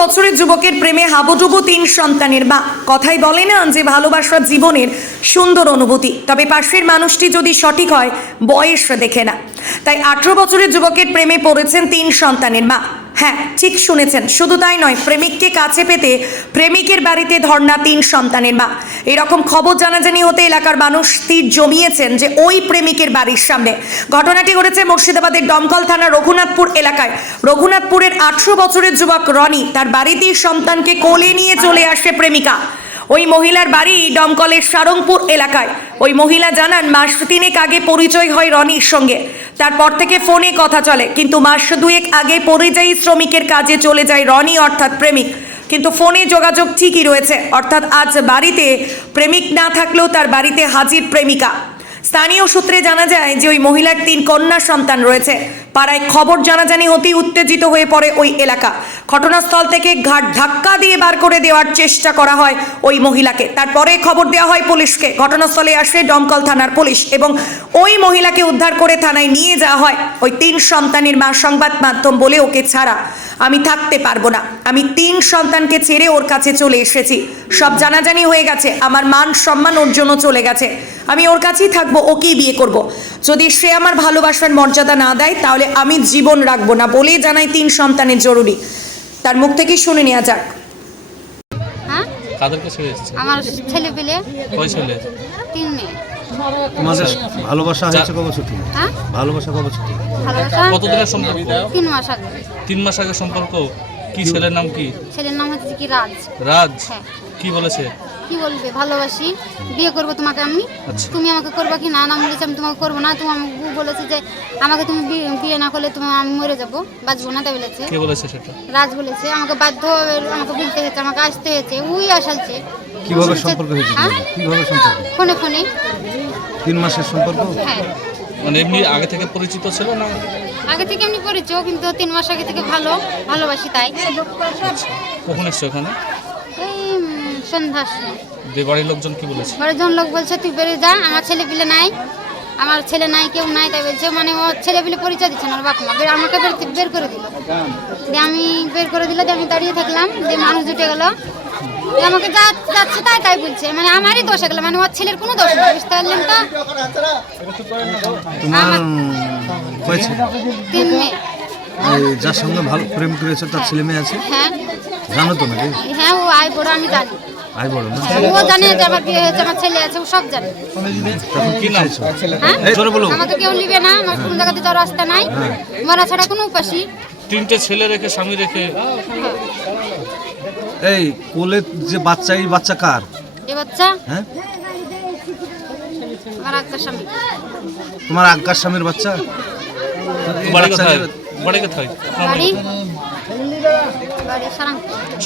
বছরের যুবকের প্রেমে হাবুডুবু তিন সন্তানের বা কথাই বলে না যে ভালোবাসা জীবনের সুন্দর অনুভূতি। তবে পাশের মানুষটি যদি সঠিক হয়, বয়স দেখে না। তাই আঠেরো বছরের যুবকের প্রেমে পড়েছেন তিন সন্তানের মা। হ্যাঁ ঠিক শুনেছেন। শুধু তাই নয়, প্রেমিককে কাছে পেতে প্রেমিকের বাড়িতে ধর্ণা তিন সন্তানের মা। এরকম খবর জানাজানি হতে এলাকার মানুষ তীর জমিয়েছেন যে ওই প্রেমিকের বাড়ির সামনে। ঘটনাটি ঘটেছে মুর্শিদাবাদের দমকল থানা রঘুনাথপুর এলাকায়। রঘুনাথপুরের আঠেরো বছরের যুবক রনি তার বাড়িতেই সন্তানকে কোলে নিয়ে চলে আসে প্রেমিকা। ওই মহিলার বাড়ি দমকলের সারংপুর এলাকায়। ওই মহিলা জানান, মাস তিনেক আগে পরিচয় হয় রনির সঙ্গে। তারপর থেকে ফোনে কথা চলে, কিন্তু মাস দুয়েক আগে পরিযায়ী শ্রমিকের কাজে চলে যায় রনি, অর্থাৎ প্রেমিক। কিন্তু ফোনে যোগাযোগ ঠিকই রয়েছে, অর্থাৎ আজ বাড়িতে প্রেমিক না থাকলেও তার বাড়িতে হাজির প্রেমিকা। স্থানীয় সূত্রে জানা যায় যে ওই মহিলার তিন কন্যা সন্তান রয়েছে। পাড়ায় খবর জানাজানি হতেই উত্তেজিত হয়ে পড়ে ওই এলাকা। ঘটনাস্থল থেকে ঘাট ধাক্কা দিয়ে বার করে দেওয়ার চেষ্টা করা হয় ওই মহিলাকে। তারপরে খবর দেওয়া হয় পুলিশকে। ঘটনাস্থলে আসে দমকল থানার পুলিশ এবং ওই মহিলাকে উদ্ধার করে থানায় নিয়ে যাওয়া হয় ওই তিন সন্তানের মা সংবাদ মাধ্যম বলে ওকে ছাড়া। আমি থাকতে পারব না। আমি তিন সন্তানকে ছেড়ে ওর কাছে চলে এসেছি। সব জানাজানি হয়ে গেছে। আমার মান সম্মান ওর জন্য চলে গেছে। আমি ওর কাছেই থাকব। ওকেই বিয়ে করব। যদি সে আমার ভালোবাসার মর্যাদা না দেয় তাহলে আমি জীবন রাখব না বলেই জানাই তিন সন্তানের জরুরি। তার মুখ থেকেই শুনে নেওয়া যাক। হ্যাঁ? কাদেরকে ছেড়ে এসেছে? আমার ছেলে পেলে? কয় ছেলে? তিন মেয়ে। তোমাদের ভালোবাসা হয়েছে কবে ছুটি হ্যাঁ? ভালোবাসা কবে ছুটি ভালোবাসা? কতদিনের সম্পর্ক? তিন মাস আগে। তিন মাস আগে সম্পর্ক? কি ছেলের নাম কি? ছেলের নাম হচ্ছে কি রাজ। রাজ? হ্যাঁ। কি বলেছে? কি বলবে? ভালোবাসি। বিয়ে করব তোমাকে আমি। আচ্ছা। তুমি আমাকে করবা কি না? না বলেছি আমি তোমাকে করব না। তুমি আমাকে বউ বলেছে যে আমাকে তুমি বিয়ে- না করলে তুমি আমি মরে যাব। বাঁচবো না তাই বলেছে। কে বলেছে সেটা? রাজ বলেছে। আমাকে বাধ্য আমাকে বলতে হয়েছে আমাকে আসতে হয়েছে। উই আসালছে কীভাবে সম্পর্ক হয়েছে হ্যাঁ? কীভাবে সম্পর্ক? ফোনে ফোনে। তিন মাসের সম্পর্ক? হ্যাঁ। মানে এমনি আগে থেকে পরিচিত ছিল না? আগে থেকে এমনি পরিচয় কিন্তু তিন মাস আগে থেকে ভালো। ভালোবাসি তাই। কখন এসছো এখানে? সন্ধ্যার সময় যে বাড়ির লোকজন কি বলেছে? বাড়ির লোক বলছে তুই বেরিয়ে যা আমার ছেলে পিলে নাই আমার ছেলে নাই কেউ নাই। তাই বলছে মানে ও ছেলে পিলে পরিচয় দিচ্ছে না বাপ মা। বের- আমাকে বের বের করে দিল। দিয়ে আমি বের করে দিল দিয়ে আমি দাঁড়িয়ে থাকলাম দিয়ে মানুষ জুটে গেল। দিয়ে আমাকে যা যাচ্ছে তাই তাই বলছে। মানে আমারই দোষ গেল মানে ওর ছেলের কোনো দোষ নেই বুঝতে পারলেন তো? তিন মেয়ে। যার সঙ্গে ভালো প্রেম করেছে তার ছেলে মেয়ে আছে? হ্যাঁ। জানো তো নাকি? হ্যাঁ ও আয় বড় আমি জানি। আই বড় না ও জানে যে আমার বিয়ে হয়েছে আমার ছেলে আছে ও সব জানে। কি নাম? হ্যাঁ? জোরে বলো আমাকে কেউ নিবে না আমার কোনো জায়গাতে যাওয়ার রাস্তা নাই। মরা ছাড়া কোনো উপাসী তিনটে ছেলে রেখে স্বামী রেখে? এই কোলে যে বাচ্চা এই বাচ্চা কার? এ বাচ্চা? হ্যাঁ? আমার একটা স্বামী। তোমার আজ্ঞার স্বামীর বাচ্চা? বাড়ি কোথায়? বাড়ি কোথায়? বাড়ি?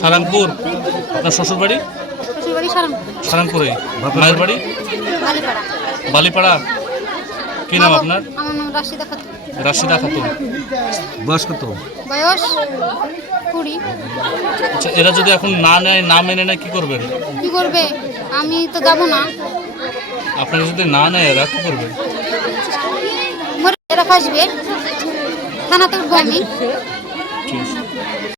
সারাংপুর। আপনার শ্বশুর বাড়ি? বাড়ি সারাংপুরে। মায়ের বাড়ি? বালিপাড়া। কি নাম আপনার? রাশিদা খাতুন। বয়স কত? বয়স কুড়ি। আচ্ছা এরা যদি এখন না নেয় না মেনে নেয় কি করবেন? কি করবে? আমি তো যাব না। আপনাকে যদি না নেয় এরা কি করবেন মরে এরা ফাঁসবে। থানাতে উঠবো আমি। ঠিক আছে।